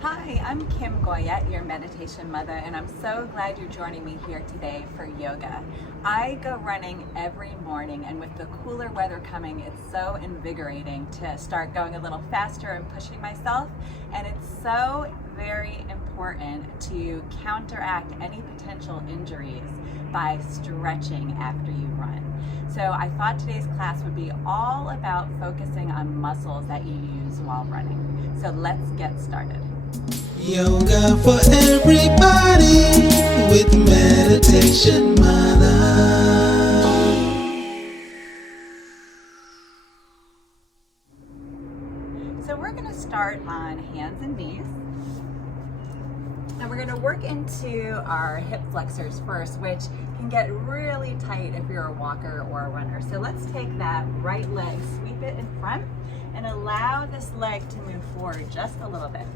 Hi, I'm Kim Goyette, your Meditation Mother, and I'm so glad you're joining me here today for yoga. I go running every morning, and with the cooler weather coming, it's so invigorating to start going a little faster and pushing myself, and it's so very important to counteract any potential injuries by stretching after you run. So I thought today's class would be all about focusing on muscles that you use while running. So let's get started. Yoga for everybody with Meditation Mutha. So we're going to start on hands and knees. And we're going to work into our hip flexors first, which can get really tight if you're a walker or a runner. So let's take that right leg, sweep it in front, and allow this leg to move forward just a little bit.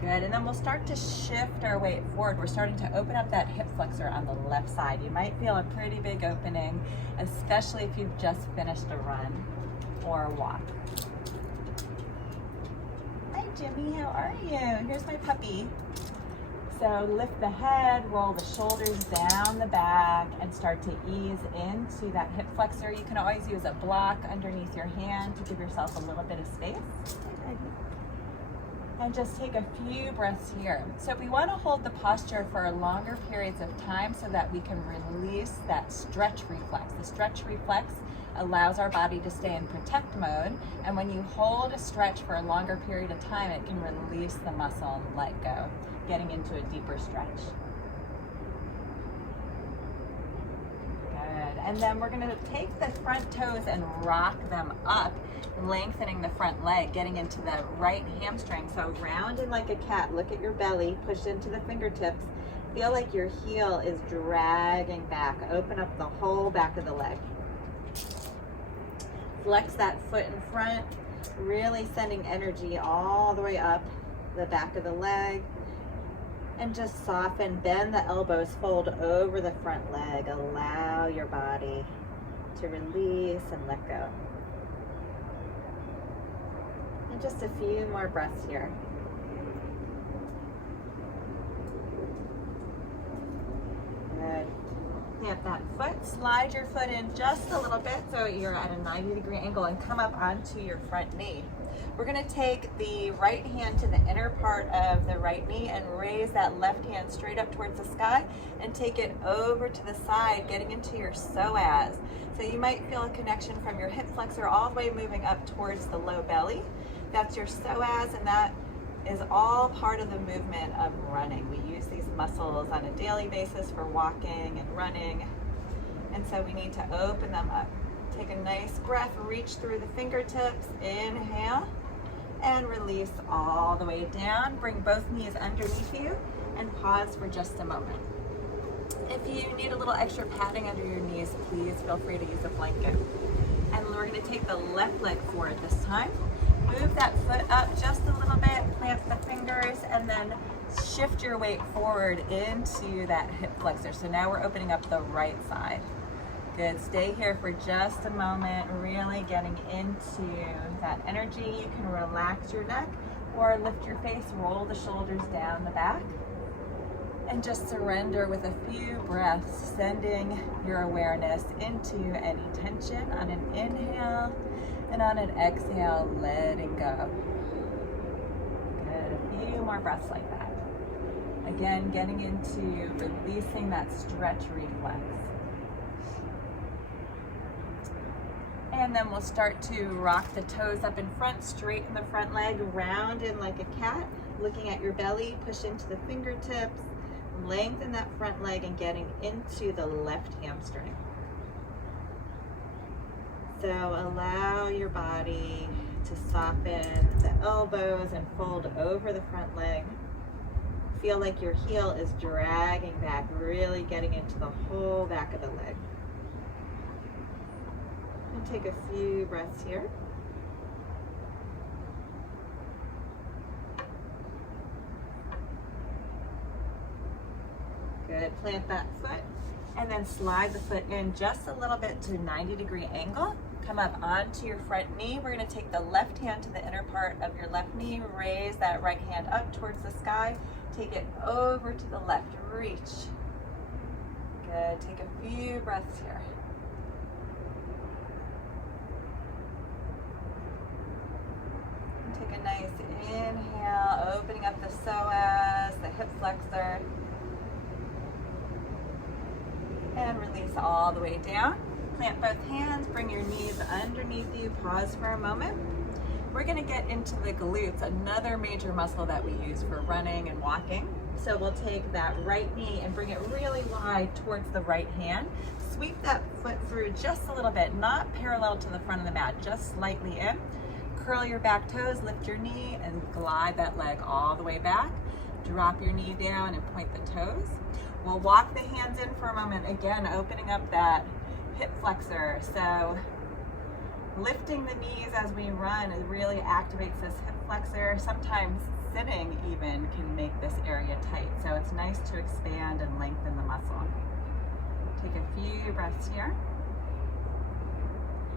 Good, and then we'll start to shift our weight forward. We're starting to open up that hip flexor on the left side. You might feel a pretty big opening, especially if you've just finished a run or a walk. Hi Jimmy, how are you? Here's my puppy. So lift the head, roll the shoulders down the back, and start to ease into that hip flexor. You can always use a block underneath your hand to give yourself a little bit of space. And just take a few breaths here. So we want to hold the posture for longer periods of time so that we can release that stretch reflex. The stretch reflex allows our body to stay in protect mode, and when you hold a stretch for a longer period of time, it can release the muscle and let go, getting into a deeper stretch. Good. And then we're going to take the front toes and rock them up, lengthening the front leg, getting into the right hamstring. So round in like a cat, look at your belly, push into the fingertips. Feel like your heel is dragging back. Open up the whole back of the leg. Flex that foot in front, really sending energy all the way up the back of the leg. And just soften, bend the elbows, fold over the front leg. Allow your body to release and let go. And just a few more breaths here. Good. Plant that foot, slide your foot in just a little bit so you're at a 90-degree angle and come up onto your front knee. We're going to take the right hand to the inner part of the right knee and raise that left hand straight up towards the sky and take it over to the side, getting into your psoas. So you might feel a connection from your hip flexor all the way moving up towards the low belly. That's your psoas, and that is all part of the movement of running. We use these muscles on a daily basis for walking and running, and so we need to open them up. Take a nice breath, reach through the fingertips, inhale, and release all the way down. Bring both knees underneath you and pause for just a moment. If you need a little extra padding under your knees, please feel free to use a blanket. And we're going to take the left leg forward this time. Move that foot up just a little bit, plant the fingers, and then shift your weight forward into that hip flexor. So now we're opening up the right side. Good, stay here for just a moment, really getting into that energy. You can relax your neck or lift your face, roll the shoulders down the back, and just surrender with a few breaths, sending your awareness into any tension on an inhale, and on an exhale, letting go. Good, a few more breaths like that. Again, getting into releasing that stretch reflex. And then we'll start to rock the toes up in front, straighten the front leg, round in like a cat, looking at your belly, push into the fingertips, lengthen that front leg and getting into the left hamstring. So allow your body to soften the elbows and fold over the front leg. Feel like your heel is dragging back, really getting into the whole back of the leg. And take a few breaths here. Good, plant that foot and then slide the foot in just a little bit to a 90-degree angle. Come up onto your front knee. We're going to take the left hand to the inner part of your left knee. Raise that right hand up towards the sky. Take it over to the left. Reach. Good. Take a few breaths here. Take a nice inhale, opening up the psoas, the hip flexor. And release all the way down. Plant both hands, bring your knees underneath you, pause for a moment. We're gonna get into the glutes, another major muscle that we use for running and walking. So we'll take that right knee and bring it really wide towards the right hand. Sweep that foot through just a little bit, not parallel to the front of the mat, just slightly in. Curl your back toes, lift your knee, and glide that leg all the way back. Drop your knee down and point the toes. We'll walk the hands in for a moment, again, opening up that hip flexor. So lifting the knees as we run, it really activates this hip flexor. Sometimes sitting even can make this area tight. So it's nice to expand and lengthen the muscle. Take a few breaths here.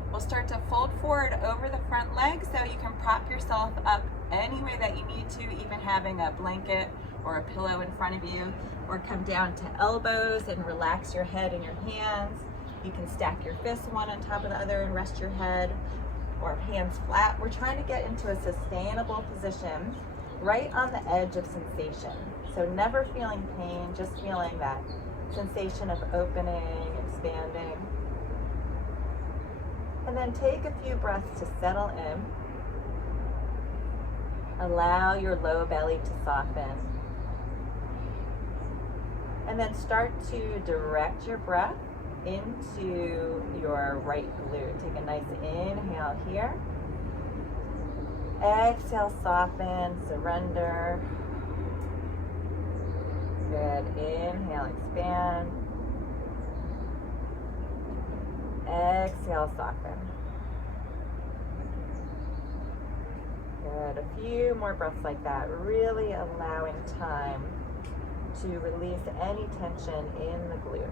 We'll start to fold forward over the front leg so you can prop yourself up any way that you need to, even having a blanket or a pillow in front of you, or come down to elbows and relax your head and your hands. You can stack your fists one on top of the other and rest your head, or hands flat. We're trying to get into a sustainable position right on the edge of sensation. So never feeling pain, just feeling that sensation of opening, expanding. And then take a few breaths to settle in. Allow your low belly to soften. And then start to direct your breath into your right glute. Take a nice inhale here. Exhale, soften, surrender. Good. Inhale, expand. Exhale, soften. Good. A few more breaths like that, really allowing time to release any tension in the glute.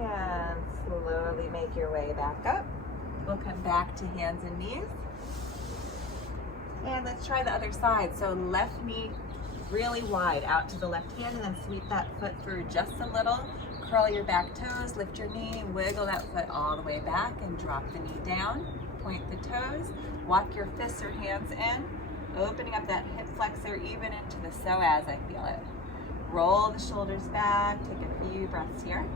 And slowly make your way back up. We'll come back to hands and knees. And let's try the other side. So left knee really wide out to the left hand, and then sweep that foot through just a little. Curl your back toes, lift your knee, wiggle that foot all the way back and drop the knee down. Point the toes, walk your fists or hands in, opening up that hip flexor even into the psoas, I feel it. Roll the shoulders back, take a few breaths here.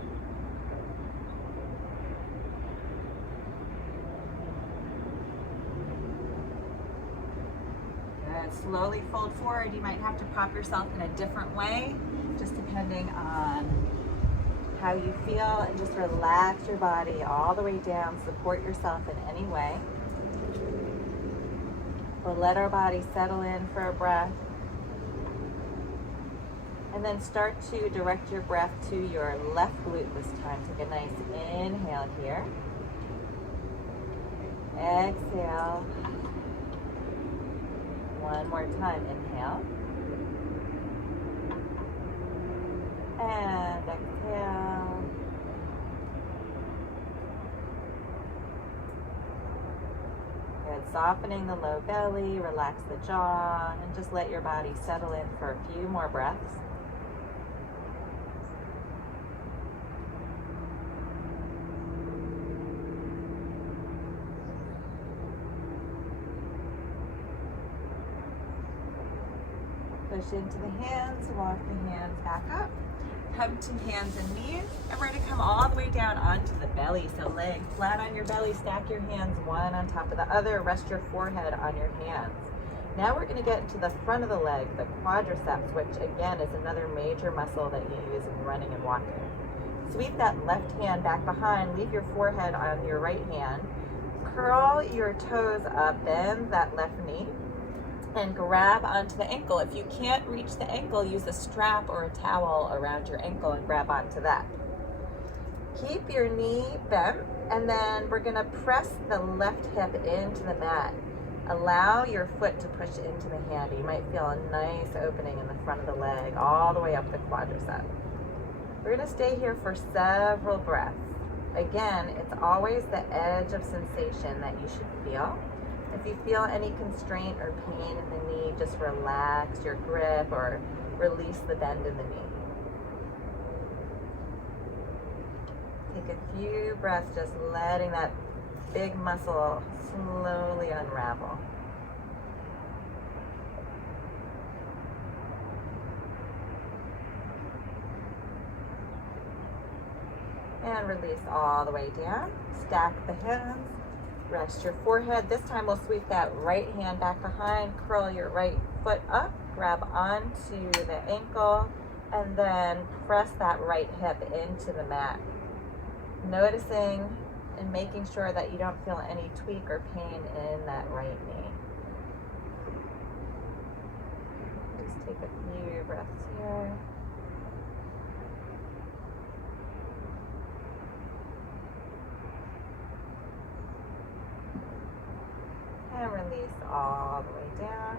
Slowly fold forward. You might have to prop yourself in a different way, just depending on how you feel, and just relax your body all the way down. Support yourself in any way. We'll let our body settle in for a breath. And then start to direct your breath to your left glute this time. Take a nice inhale here. Exhale. One more time, inhale. And exhale. Good, softening the low belly, relax the jaw, and just let your body settle in for a few more breaths. Push into the hands, walk the hands back up. Come to hands and knees, and we're going to come all the way down onto the belly. So leg flat on your belly, stack your hands one on top of the other, rest your forehead on your hands. Now we're going to get into the front of the leg, the quadriceps, which again is another major muscle that you use in running and walking. Sweep that left hand back behind, leave your forehead on your right hand. Curl your toes up, bend that left knee, and grab onto the ankle. If you can't reach the ankle, use a strap or a towel around your ankle and grab onto that. Keep your knee bent, and then we're gonna press the left hip into the mat. Allow your foot to push into the hand. You might feel a nice opening in the front of the leg, all the way up the quadriceps. We're gonna stay here for several breaths. Again, it's always the edge of sensation that you should feel. If you feel any constraint or pain in the knee, just relax your grip or release the bend in the knee. Take a few breaths, just letting that big muscle slowly unravel. And release all the way down. Stack the hands, rest your forehead. This time we'll sweep that right hand back behind, curl your right foot up, grab onto the ankle, and then press that right hip into the mat. Noticing and making sure that you don't feel any tweak or pain in that right knee. Just take a few breaths here. And release all the way down.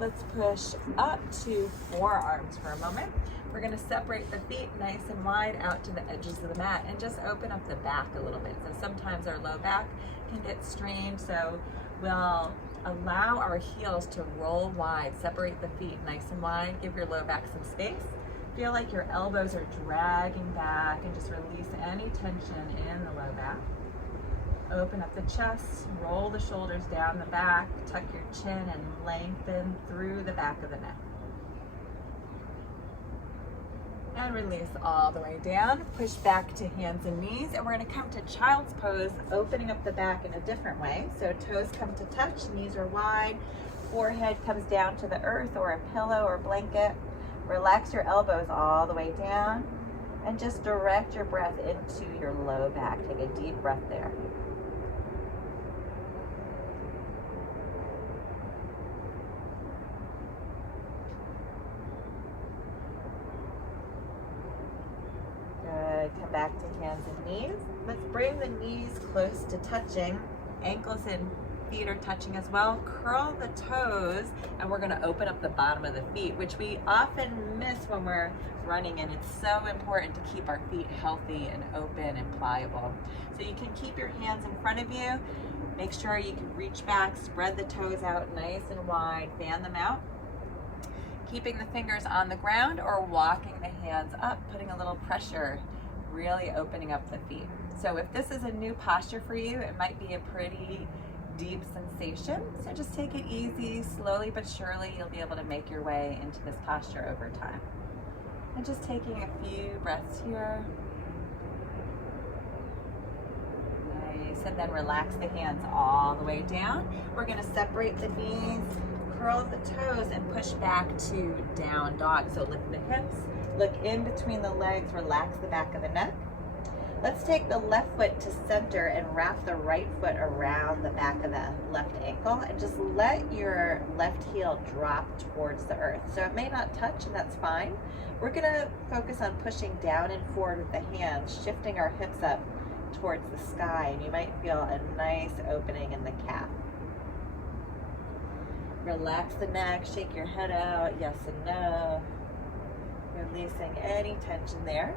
Let's push up to forearms for a moment. We're gonna separate the feet nice and wide out to the edges of the mat and just open up the back a little bit. So sometimes our low back can get strained, so we'll allow our heels to roll wide. Separate the feet nice and wide, give your low back some space. Feel like your elbows are dragging back and just release any tension in the low back. Open up the chest, roll the shoulders down the back, tuck your chin and lengthen through the back of the neck. And release all the way down. Push back to hands and knees, and we're gonna come to child's pose, opening up the back in a different way. So toes come to touch, knees are wide, forehead comes down to the earth or a pillow or blanket. Relax your elbows all the way down, and just direct your breath into your low back. Take a deep breath there. Come back to hands and knees. Let's bring the knees close to touching. Ankles and feet are touching as well. Curl the toes, and we're gonna open up the bottom of the feet, which we often miss when we're running, and it's so important to keep our feet healthy and open and pliable. So you can keep your hands in front of you. Make sure you can reach back, spread the toes out nice and wide, fan them out. Keeping the fingers on the ground or walking the hands up, putting a little pressure, really opening up the feet. So if this is a new posture for you, it might be a pretty deep sensation. So just take it easy, slowly but surely, you'll be able to make your way into this posture over time. And just taking a few breaths here. Nice, and then relax the hands all the way down. We're gonna separate the knees, curl the toes, and push back to down dog. So lift the hips, look in between the legs, relax the back of the neck. Let's take the left foot to center and wrap the right foot around the back of the left ankle, and just let your left heel drop towards the earth. So it may not touch, and that's fine. We're gonna focus on pushing down and forward with the hands, shifting our hips up towards the sky, and you might feel a nice opening in the calf. Relax the neck, shake your head out, yes and no. Releasing any tension there.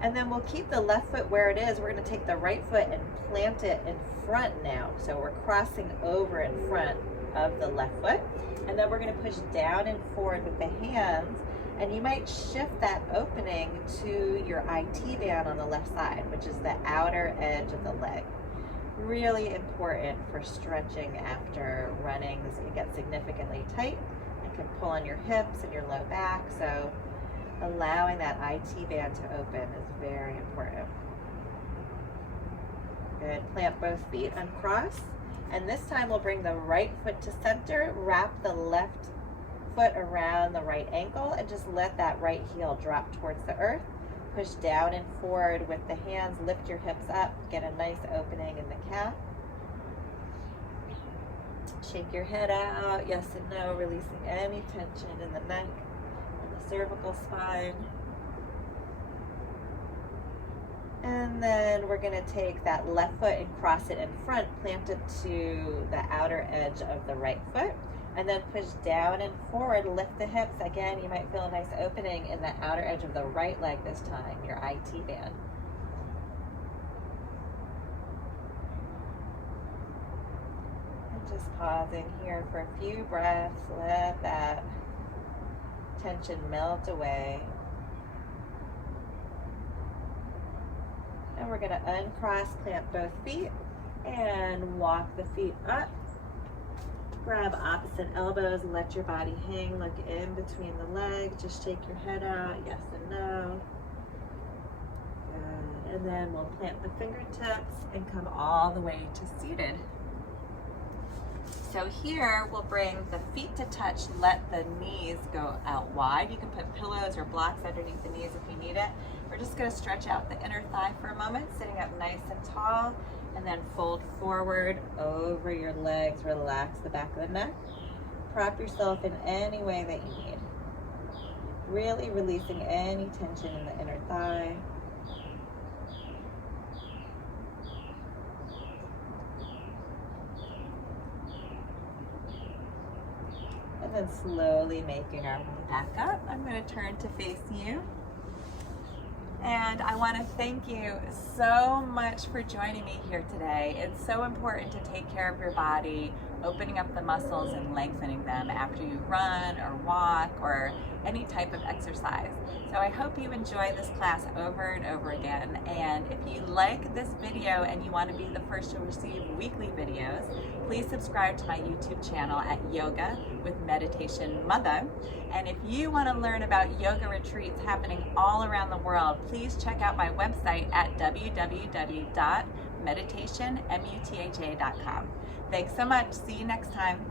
And then we'll keep the left foot where it is. We're gonna take the right foot and plant it in front now. So we're crossing over in front of the left foot. And then we're gonna push down and forward with the hands. And you might shift that opening to your IT band on the left side, which is the outer edge of the leg. Really important for stretching after running. This can get significantly tight. It can pull on your hips and your low back. So allowing that IT band to open is very important. Good. Plant both feet, uncross. And this time we'll bring the right foot to center, wrap the left foot around the right ankle, and just let that right heel drop towards the earth. Push down and forward with the hands, lift your hips up, get a nice opening in the calf. Shake your head out, yes and no, releasing any tension in the neck and the cervical spine. And then we're going to take that left foot and cross it in front, plant it to the outer edge of the right foot, and then push down and forward, lift the hips. Again, you might feel a nice opening in the outer edge of the right leg this time, your IT band. And just pausing here for a few breaths, let that tension melt away. And we're going to uncross, plant both feet, and walk the feet up. Grab opposite elbows, let your body hang, look in between the legs, just shake your head out, yes and no. Good. And then we'll plant the fingertips and come all the way to seated. So here we'll bring the feet to touch, let the knees go out wide. You can put pillows or blocks underneath the knees if you need it. We're just going to stretch out the inner thigh for a moment, sitting up nice and tall, and then fold forward over your legs. Relax the back of the neck. Prop yourself in any way that you need. Really releasing any tension in the inner thigh. And then slowly making our way back up. I'm going to turn to face you. And I want to thank you so much for joining me here today. It's so important to take care of your body, opening up the muscles and lengthening them after you run or walk or any type of exercise. So I hope you enjoy this class over and over again. And if you like this video and you want to be the first to receive weekly videos, please subscribe to my YouTube channel at Yoga with Meditation Mutha. And if you want to learn about yoga retreats happening all around the world, please check out my website at www.meditationmutha.com. Thanks so much. See you next time.